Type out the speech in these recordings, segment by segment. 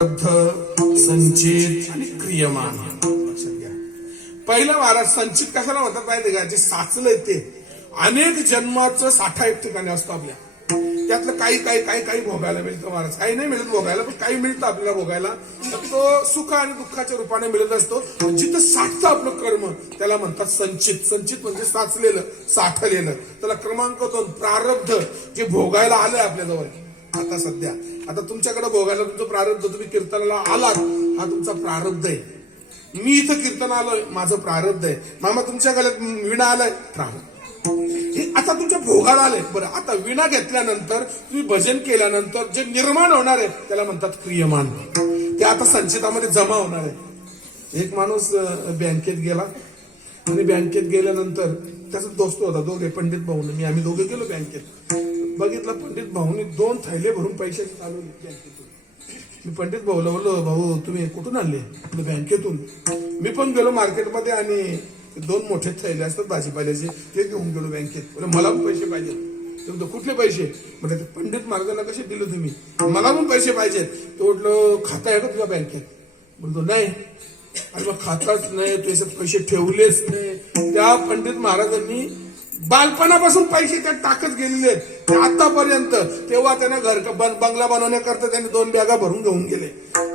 संचित आणि क्रियमान. लक्षात घ्या. पहिला महाराज संचित कशाला म्हणतात माहिती का? जे साचलंय ते अनेक जन्माचं साठा एक ठिकाणी असतो आपल्या. त्यातलं काही काही काही काही भोगायला मिळतं महाराज. काही नाही मिळत भोगायला, पण काही मिळतं आपल्याला भोगायला. तर तो सुख आणि दुःखाच्या रूपाने मिळत असतो. जिथं साठतं आपलं कर्म त्याला म्हणतात संचित. संचित म्हणजे साचलेलं, साठलेलं. त्याला क्रमांक 2 प्रारब्ध, जे भोगायला आलंय आपल्याजवळ आता सध्या. आता तुमच्याकडे भोगायला तुमचं प्रारब्ध, तुम्ही कीर्तनाला आलात, हा तुमचा प्रारब्ध आहे. मी इथं कीर्तन आलोय, माझं प्रारब्ध आहे. मामा तुमच्या गळ्यात विणा आलाय, प्रारब्ध. हे आता तुमच्या भोगाला आले. बरं, आता विणा घेतल्यानंतर तुम्ही भजन केल्यानंतर जे निर्माण होणार आहे त्याला म्हणतात क्रियमान. ते आता संचितामध्ये जमा होणार आहे. एक माणूस बँकेत गेला आणि बँकेत गेल्यानंतर त्याचा दोस्त होता, दोघे पंडित भाऊने आम्ही दोघे गेलो बँकेत. बघितलं पंडित भाऊने 2 थैले भरून पैसे चालवले बँकेतून. मी पंडित भाऊला बोललो, भाऊ तुम्ही कुठून आणले? बँकेतून. मी पण गेलो मार्केटमध्ये आणि 2 मोठे थैले असतात भाजीपाल्याचे, ते घेऊन गेलो बँकेत. मला पण पैसे पाहिजे. तर कुठले पैसे? म्हणजे पंडित मार्गाला कसे दिले तुम्ही? मला पण पैसे पाहिजेत. तो म्हटलं खाता आहे का तुझ्या बँकेत? बोलतो नाही. आणि मग खाताच नाही, त्याचे पैसे ठेवलेच नाही. त्या पंडित महाराजांनी बालपणापासून पैसे त्यात टाकत गेलेले आतापर्यंत. तेव्हा त्यांना घर बंगला बनवण्याकरता त्यांनी 2 बॅगा भरून घेऊन गेले.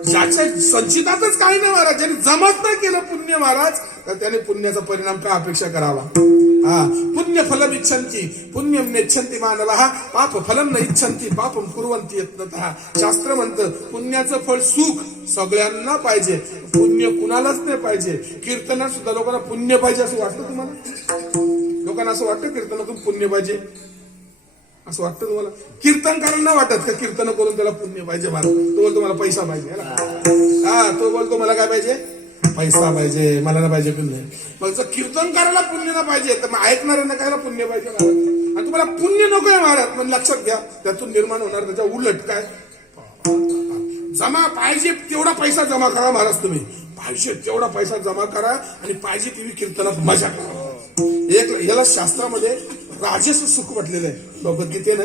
ज्याच्या संचितातच काही नाही महाराज, ज्यांनी जमाच नाही केलं पुण्य महाराज, तर त्याने पुण्याचा परिणाम काय अपेक्षा करावा? पुण्य फलम इच्छन्ति पुण्यम नेच्छन्ति मानवः पाप फलम न इच्छन्ति पापम कुर्वन्ति यत्नतः. शास्त्र म्हणतं पुण्याचं फळ सुख सगळ्यांना पाहिजे, पुण्य कुणालाच नाही पाहिजे. कीर्तनात सुद्धा लोकांना पुण्य पाहिजे असं वाटतं तुम्हाला? लोकांना असं वाटतं कीर्तनातून पुण्य पाहिजे असं वाटतं तुम्हाला? कीर्तनकारांना वाटत का कीर्तन करून त्याला पुण्य पाहिजे? मला तो बोलतो मला पैसा पाहिजे. तो बोलतो मला काय पाहिजे? पैसा पाहिजे, मला ना पाहिजे पुण्य. मग जर कीर्तनकाराला पुण्य ना पाहिजे तर मग ऐकणाऱ्यांना काय पुण्य पाहिजे महाराज? आणि तुम्हाला पुण्य नकोय महाराज, पण लक्षात घ्या त्यातून निर्माण होणार त्याच्या उलट काय? जमा पाहिजे तेवढा पैसा जमा करा महाराज. तुम्ही पाहिजे तेवढा पैसा जमा करा आणि पाहिजे तेवढी कीर्तनात मजा करा. याला शास्त्रामध्ये राजस सुख म्हटलेलं आहे भगवद्गीतेनं.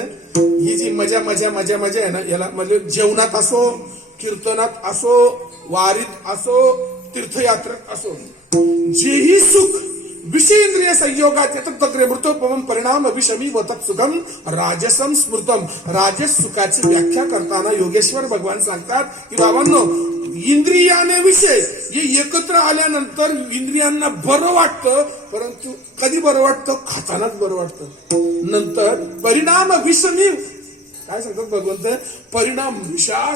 ही जी मजा मजा मजा मजा आहे ना, याला म्हणजे जेवणात असो, कीर्तनात असो, वारीत असो, तीर्थयात्रेत असो, जेही सुख विषयेंद्रिय संयोगात येतात तग्रे मृतोपम परिणाम विषमी व तत्सुखम राजसम स्मृतम. राजस सुखाची व्याख्या करताना योगेश्वर भगवान सांगतात की बाबांनो, इंद्रियाने विषय हे एकत्र आल्यानंतर इंद्रियांना बरं वाटतं, परंतु कधी बरं वाटतं? खातानाच बरं वाटतं. नंतर परिणाम विषमी, काय सांगतात भगवंत? परिणाम विषा